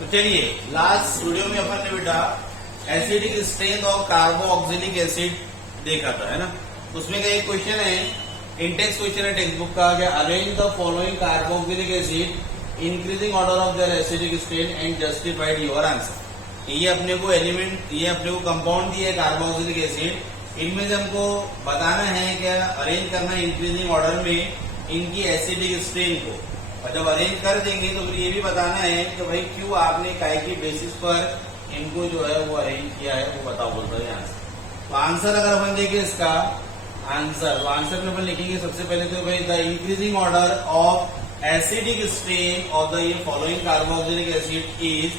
तो चलिए last video में अपन ने बेटा acidic strength of carboxylic acid देखा था, है ना। उसमें का एक क्वेश्चन है, इंटेक्स क्वेश्चन है टेक्स्ट बुक का, arrange the following carboxylic acid increasing order of their acidic strength and justified your answer. ये अपने को एलिमेंट, ये अपने को कंपाउंड दिए कार्बोक्सिलिक एसिड, इनमें से हमको बताना है कि अरेंज करना है इंक्रीजिंग ऑर्डर में इनकी एसिडिक स्ट्रेंथ को, और जब अरेंज कर देंगे तो फिर ये भी बताना है कि भाई क्यों आपने काय की बेसिस पर इनको जो है वो अरेंज किया है, वो बताओ बोलता है आंसर। तो आंसर अगर अपन देखें इसका आंसर, तो आंसर में अपन लिखेंगे सबसे पहले तो भाई the increasing order of acidic strain of the following carboxylic acid is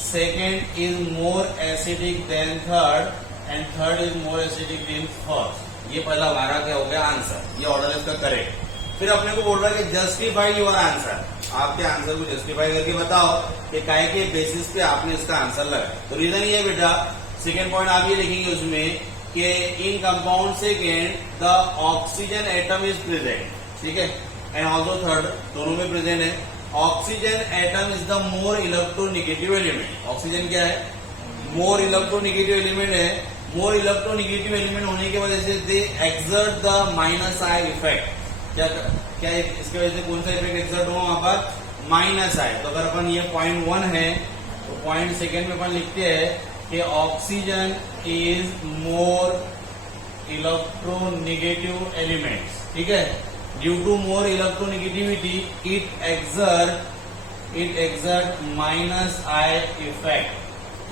second is more acidic then third and third is more acidic then first. ये पहला हमारा क्या हो गया आंसर, ये ऑर्डर इसका करेक्ट। फिर अपने को बोल रहा है कि जस्टिफाई योर आंसर, आपके आंसर को जस्टिफाई करके बताओ कि काय के बेसिस पे आपने इसका आंसर लगाया। तो रीजन ये बेटा, सेकेंड पॉइंट आप ये लिखेंगे उसमें कि in compound second the oxygen atom is present, ठीक है, एंड ऑल्सो थर्ड, दोनों में प्रेजेंट है। Oxygen atom is the more electronegative element. Oxygen क्या है? मोर इलेक्ट्रोनिगेटिव एलिमेंट है। मोर इलेक्ट्रोनिगेटिव एलिमेंट होने की वजह से they exert the minus I effect. क्या क्या इसकी वजह से कौन सा इफेक्ट एक्सर्ट हुआ वहां पर? माइनस आई। तो अगर अपन ये पॉइंट 1 है तो पॉइंट सेकेंड में अपन लिखते हैं कि oxygen is more electronegative elements, ठीक है। Due to more electronegativity it exert minus I effect.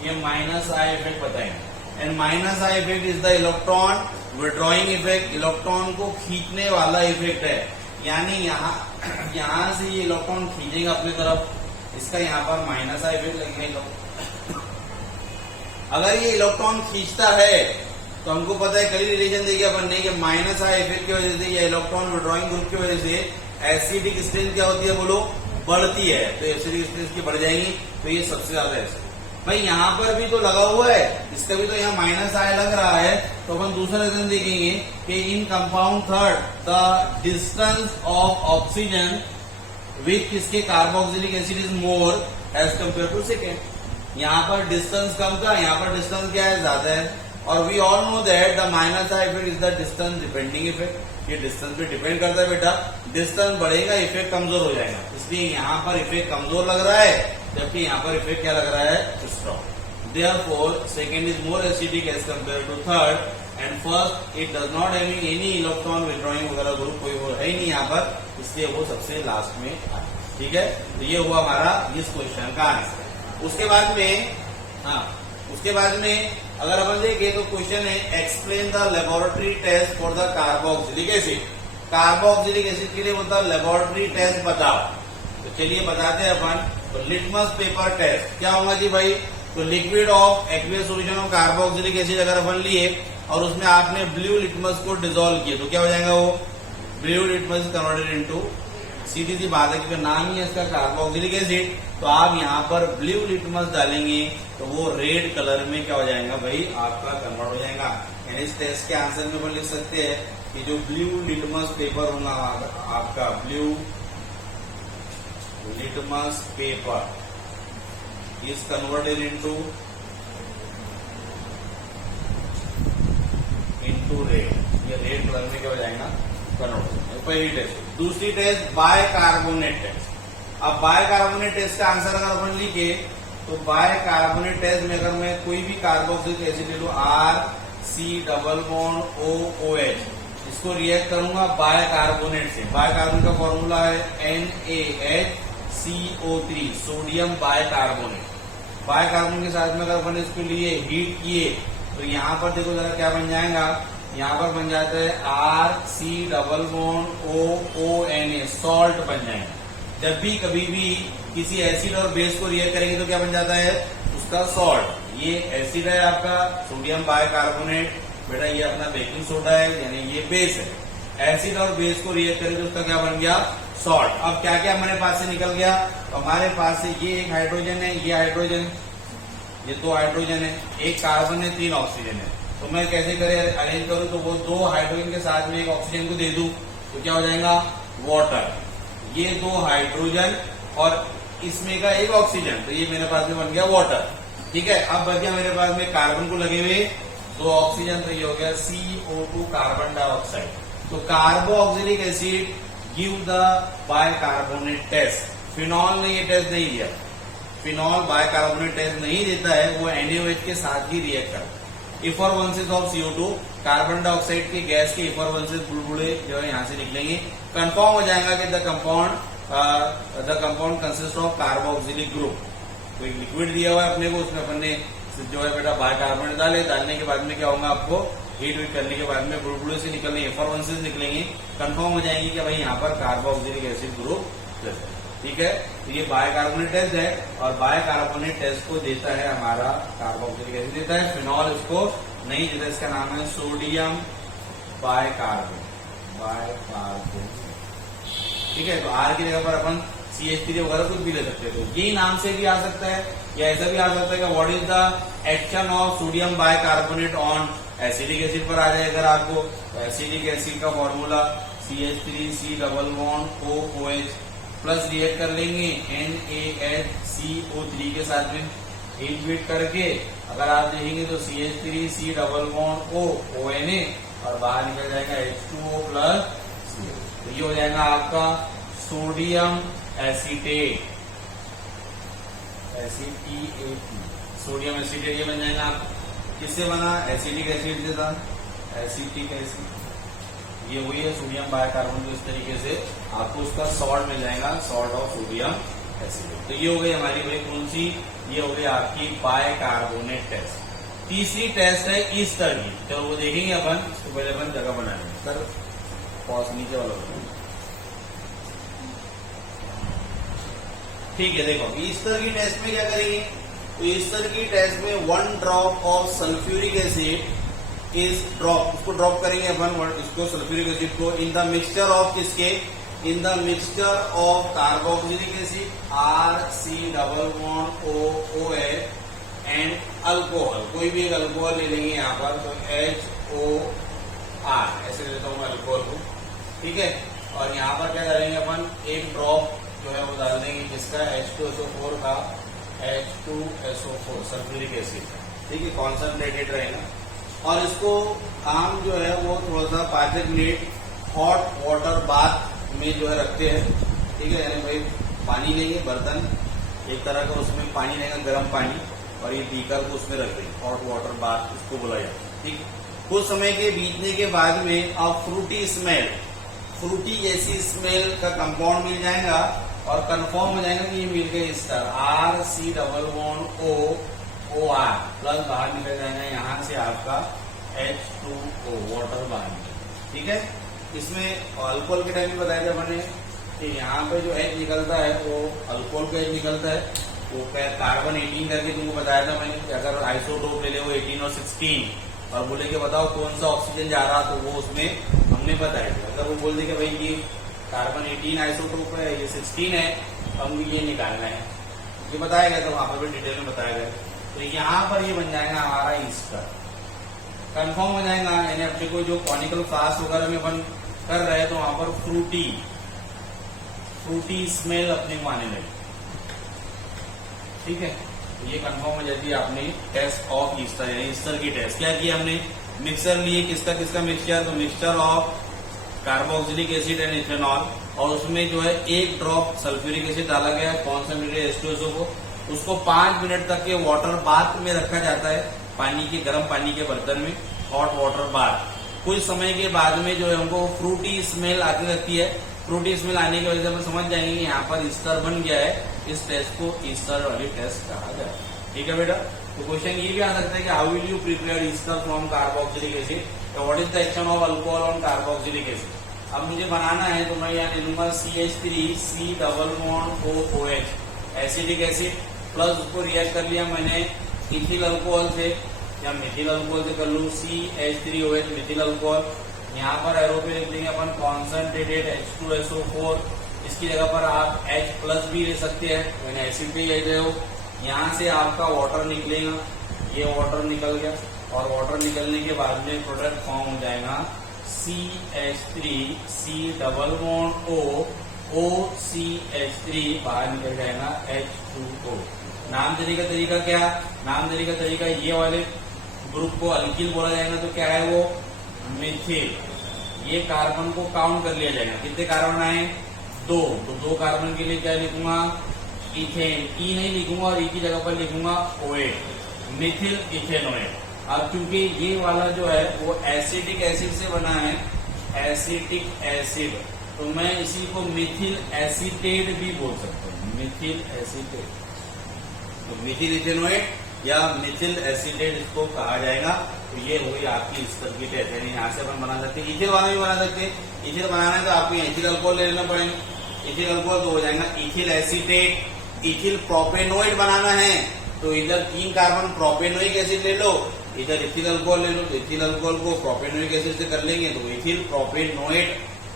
ये माइनस आई इफेक्ट बताएंगे। And minus I effect is the electron withdrawing effect, electron को खींचने वाला इफेक्ट है। यानी यहाँ से ये इलेक्ट्रॉन खींचेगा अपनी तरफ, इसका यहाँ पर माइनस आई इफेक्ट लगेगा। अगर ये इलेक्ट्रॉन खींचता है तो हमको पता है कल रिलेशन देखिए अपन ने कि माइनस आई इफेक्ट की वजह से या इलेक्ट्रॉन विड्रॉइंग ग्रुप की वजह से एसिडिक स्ट्रेंथ क्या होती है बोलो? बढ़ती है। तो एसिडिक स्ट्रेंथ की बढ़ जाएगी, तो ये सबसे ज्यादा है। भाई यहाँ पर भी तो लगा हुआ है, इसका भी तो यहाँ माइनस आई लग रहा है। तो अपन दूसरा रीजन देखेंगे कि in compound third the distance of oxygen with इसके carboxylic acid is more as compare to second. यहाँ पर डिस्टेंस कम का, यहाँ पर डिस्टेंस क्या है? ज्यादा है। और we all know that the minus I effect is the distance depending effect. ये डिस्टेंस पे डिपेंड करता है बेटा। डिस्टेंस बढ़ेगा इफेक्ट कमजोर हो जाएगा, इसलिए यहाँ पर इफेक्ट कमजोर लग रहा है, जबकि यहाँ पर इफेक्ट क्या लग रहा है? Strong. Therefore second is more acidic as compare to third and first it does not having any electron withdrawing वगैरह ग्रुप, कोई वो है ही नहीं यहाँ पर, इसलिए वो सबसे लास्ट में आया, ठीक है। तो ये हुआ हमारा इस क्वेश्चन का आंसर। उसके बाद में उसके बाद में अगर अपन देखें तो क्वेश्चन है explain the laboratory test for the carboxylic acid. Carboxylic acid के लिए बोलता लेबोरेटरी टेस्ट बताओ। तो चलिए बताते हैं अपन। तो लिटमस पेपर टेस्ट क्या होगा जी भाई? तो liquid of aqueous solution of carboxylic acid अगर अपन लिए और उसमें आपने ब्लू लिटमस को डिसॉल्व किया तो क्या हो जाएगा? वो ब्लू लिटमस कन्वर्टेड इनटू, सीधी सी बात है क्योंकि नाम ही है इसका कार्बोक्सिलिक एसिड। तो आप यहाँ पर ब्लू लिटमस डालेंगे तो वो रेड कलर में क्या हो जाएगा भाई? आपका कन्वर्ट हो जाएगा। यानी इस टेस्ट के आंसर में अपन लिख सकते हैं कि जो ब्लू लिटमस पेपर होगा आपका, blue litmus paper is converted into red. ये रेड कलर में क्या हो जाएगा? कन्वर्ट हो जाएगा। पहली टेस्ट। दूसरी टेस्ट बायकार्बोनेट टेस्ट। अब बायकार्बोनेट टेस्ट का आंसर अगर अपन लिखे तो बायकार्बोनेट टेस्ट में अगर मैं कोई भी कार्बोक्सिलिक एसिड ले लूं, RC≡OOH, इसको रिएक्ट करूंगा बायकार्बोनेट से। बायकार्बोनेट का फॉर्मूला है NaHCO3, सोडियम बायकार्बोनेट। बायकार्बोनेट के साथ में अगर अपन इसके लिए हीट किए तो यहाँ पर देखो जरा क्या बन जाएगा? यहाँ पर बन जाता है RC≡OONA, सॉल्ट बन जाएगा। जब भी कभी भी किसी एसिड और बेस को रिएक्ट करेंगे तो क्या बन जाता है? उसका सॉल्ट। ये एसिड है आपका सोडियम बायकार्बोनेट, बेटा ये अपना बेकिंग सोडा है, यानी ये बेस है। एसिड और बेस को रिएक्ट करेंगे तो उसका क्या बन गया? सॉल्ट। अब क्या क्या हमारे पास से निकल गया? तो हमारे पास से ये एक हाइड्रोजन है, ये हाइड्रोजन, ये 2 हाइड्रोजन है, एक कार्बन है, 3 ऑक्सीजन है। तो मैं कैसे करें अरेंज करूं? तो वो 2 हाइड्रोजन के साथ में एक ऑक्सीजन को दे दूं तो क्या हो जाएगा? वाटर। ये 2 हाइड्रोजन और इसमें का एक ऑक्सीजन, तो ये मेरे पास में बन गया वाटर। ठीक है, अब बच गया मेरे पास में कार्बन को लगे हुए 2 ऑक्सीजन, तो ये हो गया CO2 कार्बन डाइऑक्साइड। तो carboxylic acid give the bicarbonate test. Phenol ने ये टेस्ट नहीं दिया, फिनॉल बाइकार्बोनेट टेस्ट नहीं देता है, वो NaOH के साथ ही रिएक्ट करता है। इफरवेंसेस ऑफ CO2, कार्बन डाइऑक्साइड के गैस के इफरवेंसेस बुलबुले जो है यहाँ से निकलेंगे। कंफर्म हो जाएगा कि the compound consist of carboxylic group. तो एक लिक्विड दिया हुआ है अपने को, उसमें अपन ने जो है बेटा बाइकार्बोनेट डालने के बाद में क्या होगा, आपको हीट वीट करने के बाद में बुलबुले से निकलने इफरवेंसेस निकलेंगे, कंफर्म हो जाएंगे कि भाई यहाँ पर कार्बोक्सिलिक एसिड ग्रुप प्रेजेंट है। ठीक है, तो ये बाइकार्बोनेट टेस्ट है, और बाइकार्बोनेट टेस्ट को देता है हमारा कार्बोक्सिलिक एसिड देता है, फिनॉल इसको नहीं देता। इसका नाम है सोडियम बाइकार्बोनेट। ठीक है, तो आर की जगह पर अपन CH3 वगैरह कुछ भी ले सकते हैं। तो ये नाम से भी आ सकता है, या ऐसा भी आ सकता है कि what is the action of sodium bicarbonate on acidic acid पर आ जाए। अगर आपको एसिडिक एसिड का formula CH3C double bond OOH plus react कर लेंगे NaHCO3 के साथ में, हीट बीट करके अगर आप देखेंगे तो CH3C डबल बॉन्ड ONA और बाहर निकल जाएगा H2O प्लस CO। तो ये हो जाएगा आपका सोडियम एसीटेट, सोडियम एसीटेट ये बन जाएगा। किससे बना, एसिडिक एसिड से था, एसिटिक एसिड, ये हुई है सोडियम बाइकार्बोनेट। तो इस तरीके से आपको उसका सॉल्ट मिल जाएगा, सॉल्ट ऑफ सोडियम एसिड। तो ये हो गई हमारी भाई कौन सी, ये हो गई आपकी बाइकार्बोनेट टेस्ट। तीसरी टेस्ट है ईस्टर की, चलो वो देखेंगे अपन। इसको पहले अपन जगह बना लेंगे सर, पॉज नीचे वाला। ठीक है, देखो ईस्टर की टेस्ट में क्या करेंगे, तो ईस्टर की टेस्ट में 1 drop of sulphuric acid is drop, उसको ड्रॉप करेंगे अपन, इसको सल्फ्यूरिक एसिड को इन द मिक्सचर ऑफ किसके, in the mixture of carboxylic acid RC double bond OOH and alcohol. कोई भी एक अल्कोहल ले लेंगे यहाँ पर, तो HOR ऐसे ले लेता हूँ मैं अल्कोहल को। ठीक है, और यहाँ पर क्या करेंगे अपन, एक ड्रॉप जो है वो डाल देंगे जिसका H2SO4 का H2SO4 सल्फ्यूरिक एसिड। ठीक है, कॉन्सनट्रेटेड रहेगा, और इसको हम जो है वो थोड़ा सा 5 मिनट हॉट वाटर बाथ में जो है रखते हैं। ठीक है, यानी भाई पानी लेंगे, बर्तन एक तरह का, उसमें पानी रहेगा गर्म पानी, और ये बीकर को उसमें रख देंगे, हॉट वाटर बाथ उसको बोला जाता है। ठीक, कुछ समय के बीतने के बाद में अब फ्रूटी स्मेल, फ्रूटी जैसी स्मेल का कंपाउंड मिल जाएगा, और कंफर्म हो जाएगा कि ये मिल गया Easter RC double bond OR plus बाहर निकल जाएगा यहाँ से आपका H2O वाटर बाहर। ठीक है, इसमें अल्कोहल के टाइम में बताया था मैंने कि यहाँ पे जो H निकलता है वो अल्कोहल का H निकलता है, वो कार्बन 18 करके तुमको बताया था मैंने कि अगर आइसोटोप ले ले वो 18 और 16, और बोले कि बताओ कौन सा ऑक्सीजन जा रहा, तो वो उसमें हमने बताया था। अगर वो बोल दे कि भाई ये कार्बन 18 आइसोटोप है, ये 16 है, हम ये निकालना है, ये बताया गया था वहां पर भी डिटेल में बताया गया। तो यहाँ पर ये बन जाएगा हमारा ईस्टर, कंफर्म हो जाएगा। यानी अपने को जो कॉनिकल फ्लास्क वगैरह में अपन कर रहे हैं, तो वहां पर फ्रूटी स्मेल अपने को आने लगी। ठीक है, तो ये कंफर्म हो जाती है आपने टेस्ट ऑफ ईस्टर, यानी ईस्टर की टेस्ट। क्या किया हमने, मिक्सर लिए, किसका किसका मिक्सचर, तो mixture of carboxylic acid and ethanol, और उसमें जो है 1 ड्रॉप सल्फ्यूरिक एसिड डाला गया, कॉन्सनट्रेटेड H2SO को, उसको 5 मिनट तक के वाटर बाथ में रखा जाता है, पानी के गर्म पानी के बर्तन में, हॉट वाटर बाथ। कुछ समय के बाद में जो है हमको फ्रूटी स्मेल आती रहती है, फ्रूटी स्मेल आने की वजह से हम समझ जाएंगे कि यहाँ पर ईस्टर बन गया है। इस टेस्ट को ईस्टर वाली टेस्ट कहा जाए। ठीक है बेटा, तो क्वेश्चन ये भी आ सकता है कि how will you prepare Easter from carboxylic acid, what is the action of alcohol on carboxylic acid. अब मुझे बनाना है तो मैं यहाँ ले लूंगा CH3C double bond OOH acidic acid, plus उसको रिएक्ट कर लिया मैंने इथिल अल्कोहल से, या मिथिल अल्कोहल से कर लूँ CH3OH मिथिल अल्कोहल। यहाँ पर एरो पे लिख देंगे अपन कॉन्सनट्रेटेड H2SO4, इसकी जगह पर आप H प्लस भी ले सकते हैं, मैंने एसिड भी ले रहे हो। यहाँ से आपका वाटर निकलेगा, ये वाटर निकल गया, और वाटर निकलने के बाद में प्रोडक्ट फॉर्म हो जाएगा CH3C double bond O OCH3 बाहर निकल जाएगा H2O। नाम देने का तरीका क्या? नाम देने का तरीका ये वाले ग्रुप को अल्किल बोला जाएगा तो क्या है वो? मिथिल। ये कार्बन को काउंट कर लिया जाएगा, कितने कार्बन आए? 2। तो 2 कार्बन के लिए क्या लिखूंगा? इथेन। ई नहीं लिखूंगा और ई की जगह पर लिखूंगा OH, मिथिल इथेनोएट। अब क्योंकि ये वाला जो है वो एसिटिक एसिड से बना है, एसिटिक एसिड, तो मैं इसी को मिथिल एसीटेट भी बोल सकता हूँ, मिथिल एसीटेट। तो मिथिल इथेनोएट या मिथिल एसीटेट इसको कहा जाएगा। तो ये हुई आपकी इस तरह की टेस्ट, यानी यहाँ से अपन बना सकते हैं। इथिल वाला भी बना सकते हैं। इथिल बनाना है तो आपको इथिल अल्कोहल ले लेना पड़ेगा। इथिल अल्कोहल तो हो जाएगा इथिल एसीटेट। इथिल प्रोपेनोइड बनाना है तो इधर 3 कार्बन प्रोपेनोइक एसिड ले लो, इधर इथिल अल्कोहल ले लो। तो इथिल अल्कोहल को प्रोपेनोइक एसिड से कर लेंगे तो इथिल प्रोपेनोएट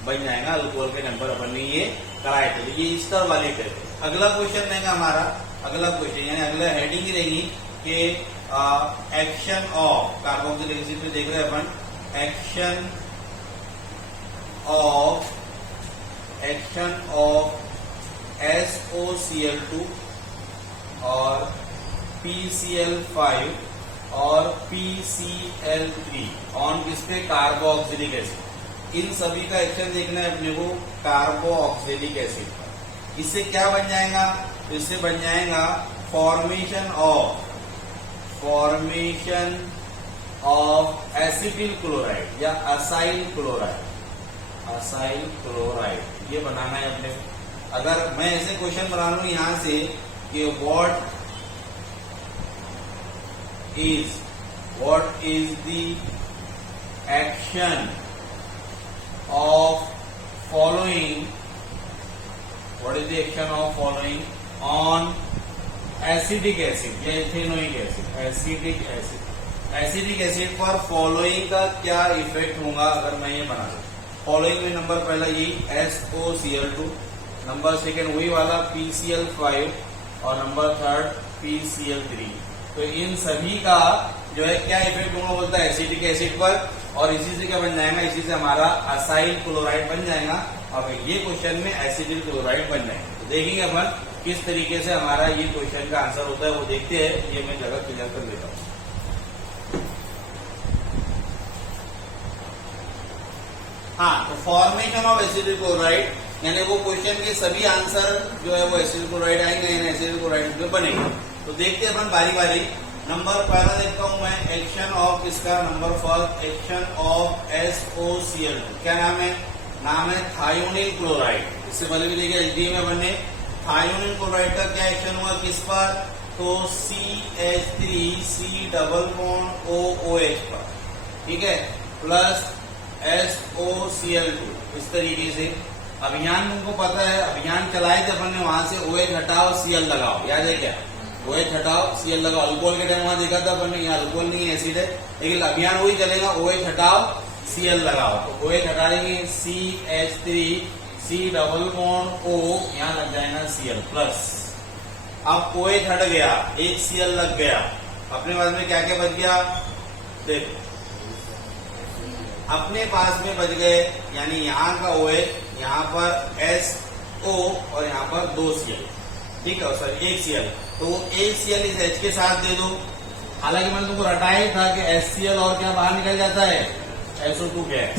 बन जाएगा। अल्कोहल के नंबर अपन ने ये कराए थे। तो ये इस तरह वाले टेस्ट। अगला क्वेश्चन रहेगा हमारा, अगला क्वेश्चन यानी अगला हेडिंग ही रहेगी कि एक्शन ऑफ कार्बोक्सिलिक एसिड पे देख रहे हैं अपन, एक्शन ऑफ SOCl2 और PCl5 और PCl3 ऑन किसपे? Carboxylic acid. इन सभी का एक्शन देखना है अपने को कार्बोक्सिलिक एसिड पर। इससे क्या बन जाएगा? तो इससे बन जाएगा फॉर्मेशन ऑफ एसिटिल क्लोराइड या असाइल क्लोराइड। ये बनाना है अपने। अगर मैं ऐसे क्वेश्चन बना लूं यहां से कि what is the action of following on acidic acid या इथेनोइक एसिड, एसिडिक एसिड पर फॉलोइंग का क्या इफेक्ट होगा अगर मैं ये बना दूं। फॉलोइंग में नंबर पहला यही SOCl2, नंबर सेकेंड वही वाला PCl5 और नंबर थर्ड PCl3। तो इन सभी का जो है क्या इफेक्ट होगा बोलता है एसिडिक एसिड पर, और इसी से क्या बन जाएगा? इसी से हमारा असाइल क्लोराइड बन जाएगा और ये क्वेश्चन में एसिडिल क्लोराइड बन जाएगा। तो देखेंगे अपन किस तरीके से हमारा ये क्वेश्चन का आंसर होता है, वो देखते हैं। ये मैं जगह क्लियर कर देता हूँ। हाँ, तो फॉर्मेशन ऑफ एसिडिल क्लोराइड यानी वो क्वेश्चन के सभी आंसर जो है वो एसिडिल क्लोराइड आएंगे यानी एसिडिल क्लोराइड में बनेंगे। तो देखते हैं अपन बारी बारी। नंबर पहला देखता हूं मैं, एक्शन ऑफ इसका number first, action of SOCl2। क्या नाम है? नाम है थायोनिल क्लोराइड। इससे पहले भी देखिए एचडी में बने। थायोनिल क्लोराइड का क्या एक्शन हुआ किस पर? तो CH3C डबल बॉन्ड OOH पर, ठीक है, प्लस SOCl2। इस तरीके से अभियान तुमको पता है, अभियान चलाए थे अपन ने, वहां से OH हटाओ Cl लगाओ, याद है क्या? OH हटाओ Cl लगाओ। अल्कोहल के टाइम वहां देखा था अपन ने, यहाँ अल्कोहल नहीं एसिड है, लेकिन अभियान वही चलेगा, OH हटाओ Cl लगाओ। तो OH हटा देंगे CH3C डबल बॉन्ड O, यहाँ लग जाएगा Cl प्लस। अब OH हट गया, एक Cl लग गया, अपने पास में क्या क्या बच गया? देखो अपने पास में बच गए, यानी यहाँ का OH, यहाँ पर SO और यहाँ पर 2 Cl, ठीक है सर, 1 Cl। तो एक Cl इस H के साथ दे दो। हालांकि मैंने तुमको रटाया था कि HCl और क्या बाहर निकल जाता है? SO2 gas.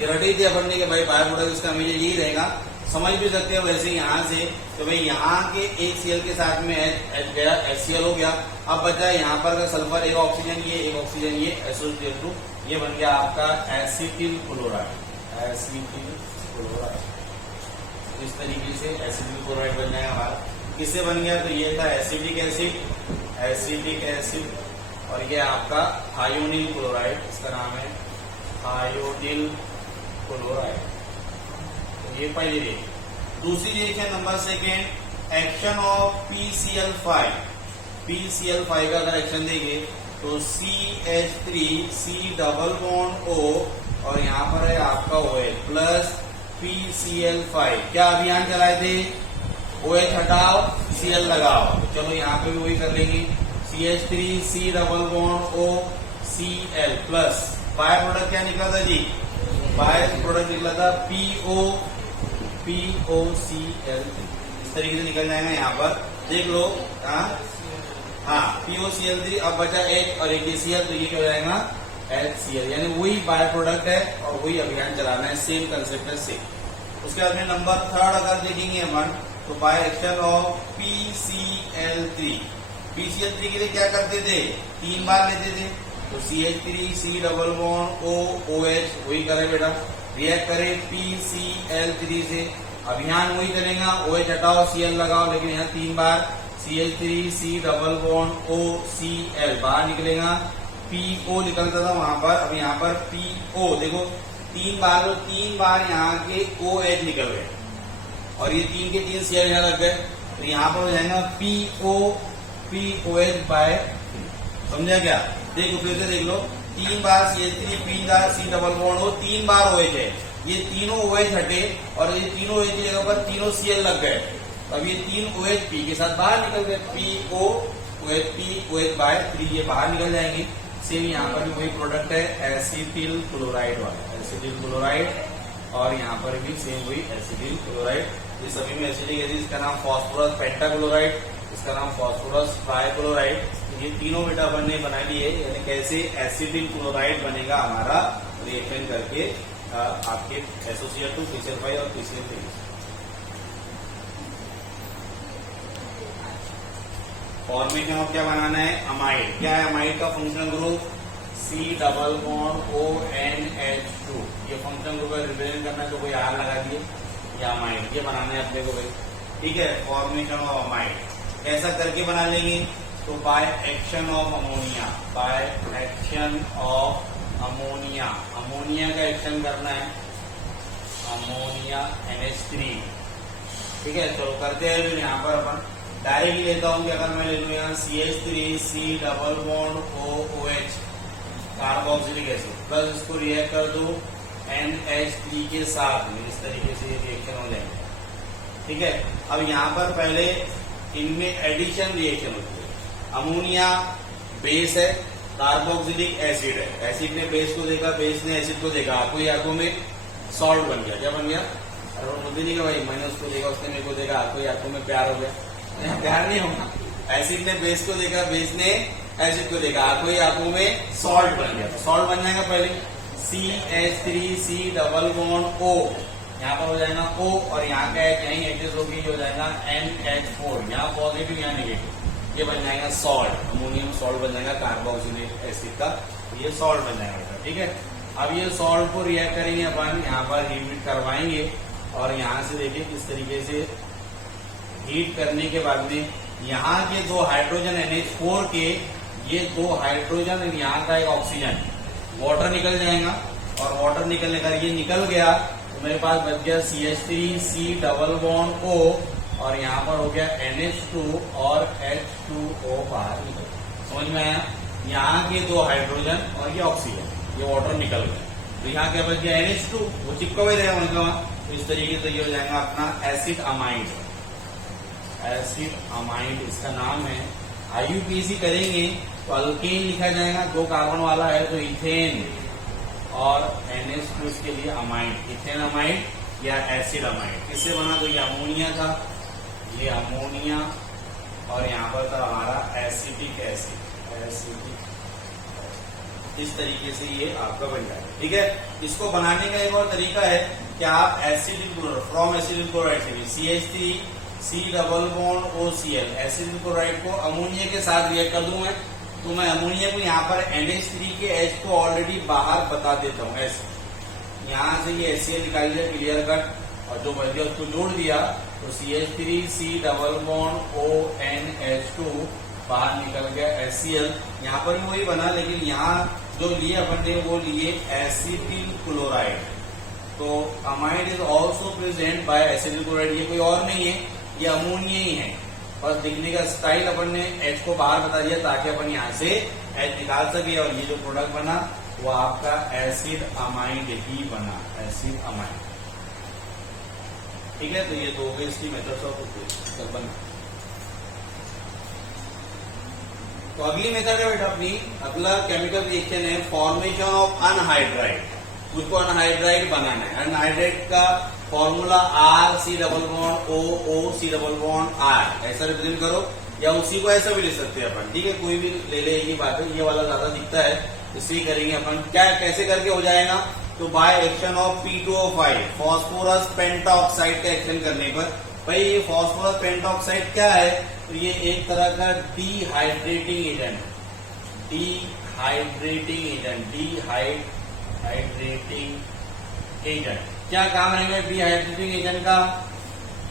ये रटी थी अपन ने कि भाई बायो प्रोडक्ट इसका मुझे यही रहेगा, समझ भी सकते हो वैसे यहाँ से। तो भाई यहाँ के एक Cl के साथ में H गया, HCl हो गया। अब बचा यहाँ पर का सल्फर, एक ऑक्सीजन ये, एक ऑक्सीजन ये, SO2, ये बन गया आपका एसिटिल क्लोराइड। इस तरीके से एसिटिल क्लोराइड बन जाएगा हमारा। किससे बन गया? तो ये था एसिटिक एसिड, और ये आपका थायोनिल क्लोराइड, इसका नाम है थायोनिल क्लोराइड। तो ये पहली रिएक्शन। दूसरी reaction number second, action of PCl5। PCl5 का अगर एक्शन देंगे तो CH3C डबल बॉन्ड O और यहाँ पर है आपका OH प्लस PCl5। क्या अभियान चलाए थे? OH हटाओ Cl लगाओ। तो चलो यहाँ पे भी वही कर लेंगे, CH3C double bond O Cl plus by product क्या निकला था जी? बाय प्रोडक्ट निकला था PO POCl3 इस तरीके से निकल जाएगा। यहाँ पर देख लो, हाँ POCl3। अब बचा H और एक HCl, तो ये क्या हो जाएगा HCl, यानी वही बाय प्रोडक्ट है और वही अभियान चलाना है, सेम कंसेप्ट है सेम। उसके बाद में नंबर 3 अगर देखेंगे अपन, तो by action of PCl3। PCl3 के लिए क्या करते थे, 3 बार लेते थे, तो CH3 C double bond O OH वही करे बेटा, रिएक्ट करे PCl3 से, अभियान वही करेगा, OH हटाओ Cl लगाओ, लेकिन यहाँ 3 बार CH3 C double bond O Cl बाहर निकलेगा, PO निकलता था वहां पर, अब यहाँ पर PO देखो 3 बार, तो 3 बार यहाँ के OH निकल गए और ये 3 के 3 Cl यहाँ लग गए, तो यहाँ पर हो जाएगा POH बाय, समझा क्या? देखो फिर से देख लो, 3 बार CH3 3 बार C डबल बॉन्ड हो, 3 बार OH है, ये तीनों OH हटे और ये तीनों OH की जगह पर तीनों Cl लग गए, अब ये 3 OH P के साथ बाहर निकल गए, POH बाय 3 ये बाहर निकल जाएंगे। सेम यहाँ पर भी वही प्रोडक्ट है, एसिटिल क्लोराइड वाला, एसिटिल क्लोराइड, और यहाँ पर भी सेम वही एसिटिल क्लोराइड। ये सभी में एसिटिक एसिड, इसका नाम फास्फोरस पेंटाक्लोराइड, इसका नाम फास्फोरस ट्राइक्लोराइड। ये तीनों बेटा अपन ने बना लिए, यानी कैसे एसिटिल क्लोराइड बनेगा हमारा रिएक्शन करके आपके SOCl2 PCl5 और PCl3। फॉर्मेशन ऑफ क्या बनाना है, अमाइड। क्या है अमाइड का functional group, C double bond ONH2, ये फंक्शनल ग्रुप का रिप्रेजेंट करना है, तो कोई R लगा दिए, ये अमाइड, ये बनाना है अपने को भाई, ठीक है। फॉर्मेशन ऑफ अमाइड कैसा करके बना लेंगे, तो by action of ammonia, by action of ammonia, ammonia का एक्शन करना है, अमोनिया NH3, ठीक है। चलो करते हैं, फिर यहाँ पर अपन डायरेक्ट लेता हूँ कि अगर मैं ले लूँ यहाँ CH3 C double bond OH carboxylic acid, plus इसको रिएक्ट कर दो NH3 के साथ, इस तरीके से ये रिएक्शन हो जाएंगे, ठीक है। अब यहाँ पर पहले इनमें एडिशन रिएक्शन होती है, अमोनिया बेस है, कार्बोक्सिलिक एसिड है, एसिड ने बेस को देखा, बेस ने एसिड को देखा, आपको यादों में सॉल्ट बन गया, क्या बन गया, और मुझे नहीं भाई, मैंने उसको देखा, उसने मेरे को देखा, आपको यादों में प्यार हो गया, प्यार नहीं होगा, एसिड ने बेस को देखा, बेस ने एसिड को देखा, आपको आंखों में सॉल्ट बन गया, सॉल्ट बन जाएगा पहले CH3C डबल बॉन्ड O, यहाँ पर हो जाएगा O और यहाँ का एक यहीं एडजस्ट होगी, हो जाएगा NH4, यहाँ पॉजिटिव यहाँ नेगेटिव, ये बन जाएगा सॉल्ट, अमोनियम सॉल्ट बन जाएगा कार्बोक्सिलिक एसिड का, ये सॉल्ट बन जाएगा, ठीक है। अब ये सॉल्ट को रिएक्ट करेंगे अपन, यहाँ पर हीट करवाएंगे और यहाँ से देखिए किस तरीके से हीट करने के बाद में यहाँ के 2 हाइड्रोजन NH4 के ये 2 हाइड्रोजन, यहाँ का एक ऑक्सीजन, वाटर निकल जाएगा और वाटर निकलने का ये निकल गया, तो मेरे पास बच गया CH3C डबल बॉन्ड O और यहाँ पर हो गया NH2 और H2O बाहर निकल, समझ में आया। यहाँ के 2 हाइड्रोजन और ये ऑक्सीजन, ये वाटर निकल गया, तो यहाँ क्या बच गया NH2, वो चिपका हुआ रहेगा मतलब, तो इस तरीके से ये हो जाएगा अपना एसिड अमाइड, एसिड अमाइड इसका नाम है। IUPAC करेंगे तो अल्केन लिखा जाएगा, 2 कार्बन वाला है तो इथेन, और NH2 इसके लिए अमाइड, इथेन अमाइड या एसिड अमाइड। किससे बना, तो ये अमोनिया था, ये अमोनिया और यहाँ पर था हमारा एसिटिक एसिड, एसिटिक, इस तरीके से ये आपका बन जाएगा, ठीक है। इसको बनाने का एक और तरीका है कि आप acidic chloride, from acidic chloride से भी CH3C double bond OCl, acidic chloride को अमोनिया के साथ रिएक्ट कर दूं मैं, तो मैं अमोनिया को यहाँ पर NH3 के H को ऑलरेडी बाहर बता देता हूँ, ऐसे यहाँ से ये HCl निकाल लिया क्लियर कट, और जो बच गया उसको जोड़ दिया, तो CH3C डबल बॉन्ड ONH2 बाहर निकल गया HCl, यहाँ पर भी वही बना, लेकिन यहाँ जो लिए अपन ने वो लिए एसिटिल क्लोराइड, तो amide is also present by acetyl chloride, ये कोई और नहीं है, ये अमोनिया ही है, और दिखने का स्टाइल अपन ने H को बाहर बता दिया ताकि अपन यहाँ से H निकाल सके, और ये जो प्रोडक्ट बना वो आपका एसिड अमाइड ही बना, एसिड अमाइड, ठीक है। तो ये 2 हो गए इसकी मेथड्स ऑफ बना। तो अगली मेथड है बेटा अपनी, अगला केमिकल रिएक्शन है फॉर्मेशन ऑफ अनहाइड्राइड, उसको अनहाइड्राइड बनाना है। अनहाइड्राइड का formula R C double bond O O C double bond R, ऐसा रिप्रेजेंट करो, या उसी को ऐसा भी ले सकते हैं अपन, ठीक है, कोई भी ले ले, ये बात है, ये वाला ज्यादा दिखता है इसलिए करेंगे अपन। क्या कैसे करके हो जाएगा, तो by action of P2O5 phosphorus pentoxide का एक्शन करने पर, भाई ये फॉस्फोरस पेंटाऑक्साइड क्या है, तो ये एक तरह का डिहाइड्रेटिंग एजेंट, डिहाइड्रेटिंग एजेंट। क्या काम रहेगा डिहाइड्रेटिंग एजेंट का,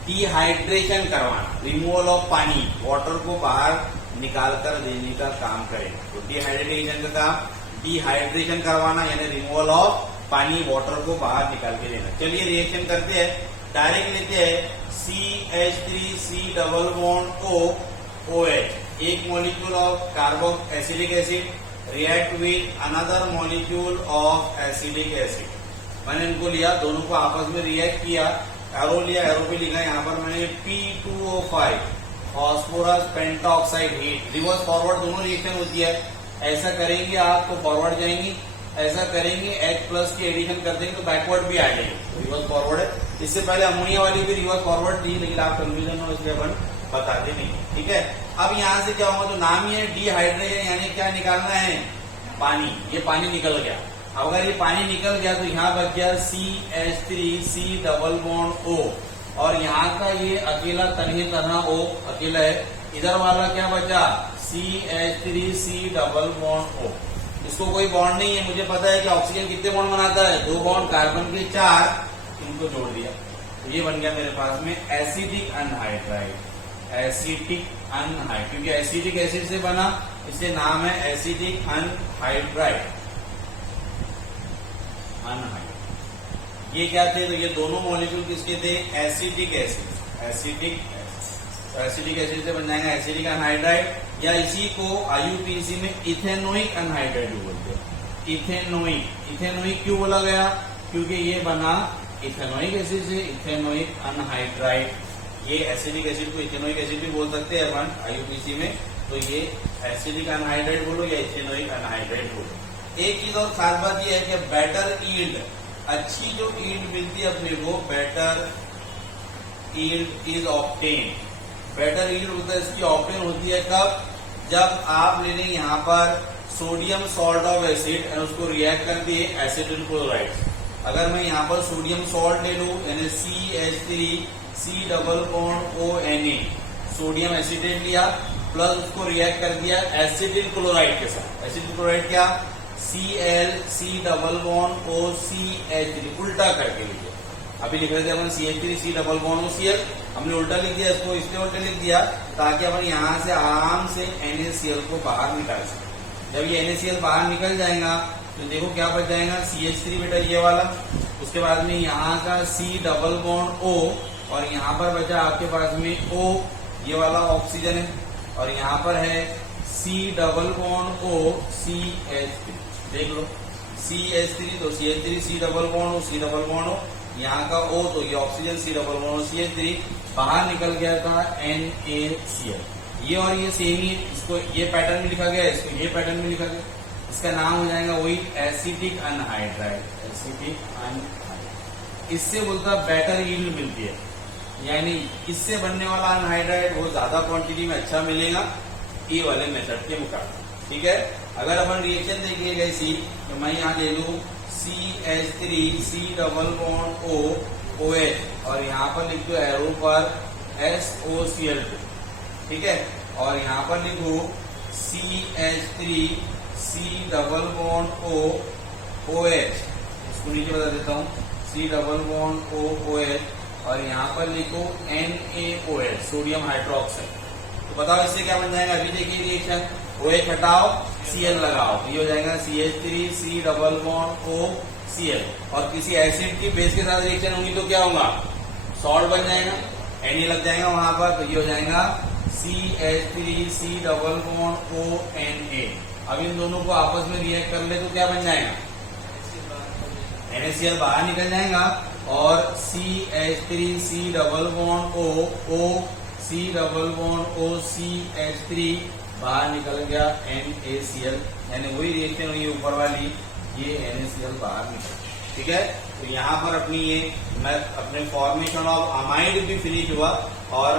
डिहाइड्रेशन करवाना, रिमूवल ऑफ पानी, वाटर को बाहर निकाल कर देने का काम करेगा। तो डिहाइड्रेटिंग एजेंट का काम डिहाइड्रेशन करवाना, यानी रिमूवल ऑफ पानी, वाटर को बाहर निकाल के देना। चलिए रिएक्शन करते हैं, डायरेक्ट लेते हैं CH3C double bond O OH, एक molecule of कार्बो acidic acid react with another molecule of acidic acid. मैंने इनको लिया, दोनों को आपस में रिएक्ट किया, एरो लिया, एरो पे लिखा, यहाँ पर मैंने P2O5 phosphorus pentoxide heat, reverse forward दोनों रिएक्शन होती है। ऐसा करेंगे आप तो फॉरवर्ड जाएंगी, ऐसा करेंगे H+ की एडिशन कर देंगे तो बैकवर्ड भी आ जाएंगे, तो रिवर्स फॉरवर्ड है। इससे पहले अमोनिया वाली भी रिवर्स फॉरवर्ड थी, लेकिन आप कंफ्यूजन हो इसलिए अपन बताते नहीं, ठीक है। अब यहाँ से क्या होगा, तो नाम ही है डिहाइड्रेशन, यानी क्या निकालना है, पानी, ये पानी निकल गया। अब अगर ये पानी निकल गया तो यहाँ बच गया CH3C डबल बॉन्ड O, और यहाँ का ये अकेला तन्हे तन्हा O अकेला है, इधर वाला क्या बचा CH3C डबल बॉन्ड O। इसको कोई बॉन्ड नहीं है, मुझे पता है कि ऑक्सीजन कितने बॉन्ड बनाता है, 2 बॉन्ड, कार्बन के 4, इनको जोड़ दिया तो ये बन गया मेरे पास में एसिडिक अनहाइड्राइड, एसिटिक अनहाइड, क्योंकि एसिटिक एसिड से बना इससे नाम है एसिडिक अनहाइड्राइड, अनहाइड। ये क्या थे, तो ये दोनों मॉलिक्यूल किसके थे, एसिटिक एसिड, एसिडिक एसिड से बन जाएगा एसिडिक अनहाइड्राइड, या इसी को IUPAC में इथेनोइक अनहाइड्राइड बोलते हैं। इथेनोइक क्यों बोला गया, क्योंकि ये बना इथेनोइक एसिड से, इथेनोइक अनहाइड्राइड। ये एसिडिक एसिड को इथेनोइक एसिड भी बोल सकते हैं अपन IUPAC में, तो ये एसिडिक अनहाइड्राइड बोलो या इथेनोइक अनहाइड्राइड बोलो। एक चीज और खास बात यह है कि बेटर ईल्ड, अच्छी जो ईल्ड मिलती है अपने को, better yield is obtain. Better yield होता है इसकी ऑब्टेन होती है कब, जब आप ले लें यहाँ पर सोडियम सॉल्ट ऑफ एसिड और उसको रिएक्ट कर दिए एसिटिल क्लोराइड। अगर मैं यहाँ पर सोडियम सॉल्ट ले लूं, यानी CH3C double bond ONA, sodium acetate लिया प्लस उसको रिएक्ट कर दिया एसिटिल क्लोराइड के साथ। एसिटिल क्लोराइड क्या, ClC डबल बॉन्ड OCH3, उल्टा करके लीजिए। अभी लिख रहे थे अपन CH3C डबल बॉन्ड OCl, हमने उल्टा लिख दिया इसको, इसलिए उल्टा लिख दिया ताकि अपन यहाँ से आराम से NaCl को बाहर निकाल सकें। जब ये NaCl बाहर निकल जाएगा तो देखो क्या बच जाएगा, CH3 बेटा ये वाला, उसके बाद में यहाँ का C डबल बॉन्ड O, और यहाँ पर बचा आपके पास में O, ये वाला ऑक्सीजन है, और यहाँ पर है C double bond O CH3, देख लो CH3, तो CH3C double bond O, C double bond O, यहाँ का O, तो ये oxygen C double bond CH3, बाहर निकल गया था NaCl। ये और ये सेम ही, इसको ये पैटर्न में लिखा गया, इसको ये पैटर्न में लिखा गया, इसका नाम हो जाएगा वही एसिटिक अनहाइड्राइड, एसिटिक अनहाइड्राइड। इससे बोलता बेटर यील्ड मिलती है, यानी इससे बनने वाला अनहाइड्राइड वो ज्यादा क्वांटिटी में अच्छा मिलेगा ये वाले मेथड के मुकाबले, ठीक है। अगर अपन रिएक्शन देखिएगा इसी, तो मैं यहाँ ले लू CH3C double bond O OH, और यहाँ पर लिख दो एरो पर SOCl2, ठीक है, और यहाँ पर लिखो CH3C double bond O OH, इसको नीचे बता देता हूँ, C double bond O OH, और यहाँ पर लिखो NaOH, सोडियम हाइड्रोक्साइड। तो बताओ इससे क्या बन जाएगा, अभी देखिए रिएक्शन, OH हटाओ Cl लगाओ, तो ये हो जाएगा CH3C double bond O Cl, और किसी एसिड की बेस के साथ रिएक्शन होगी तो क्या होगा, सॉल्ट बन जाएगा, Na लग जाएगा वहां पर, तो ये हो जाएगा CH3C डबल बॉन्ड ONA। अब इन दोनों को आपस में रिएक्ट कर ले तो क्या बन जाएगा, NaCl बाहर निकल जाएगा, और CH3C double bond O C double bond OCH3 बाहर निकल गया NaCl, यानी वही रिएक्शन हुई ऊपर वाली, ये NaCl बाहर निकल, ठीक है। तो यहाँ पर अपनी ये मैं अपने फॉर्मेशन ऑफ अमाइड भी फिनिश हुआ और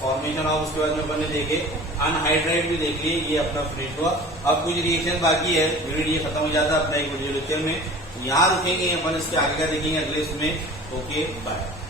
फॉर्मेशन ऑफ उसके बाद में अपन ने देखे अनहाइड्राइड भी देख लिए, ये अपना फिनिश हुआ। अब कुछ रिएक्शन बाकी है, वीडियो ये खत्म हो जाता है अपना एक वीडियो लेक्चर में। यहाँ रुकेंगे अपन, इसके आगे का देखेंगे अगले इसमें। Okay bye.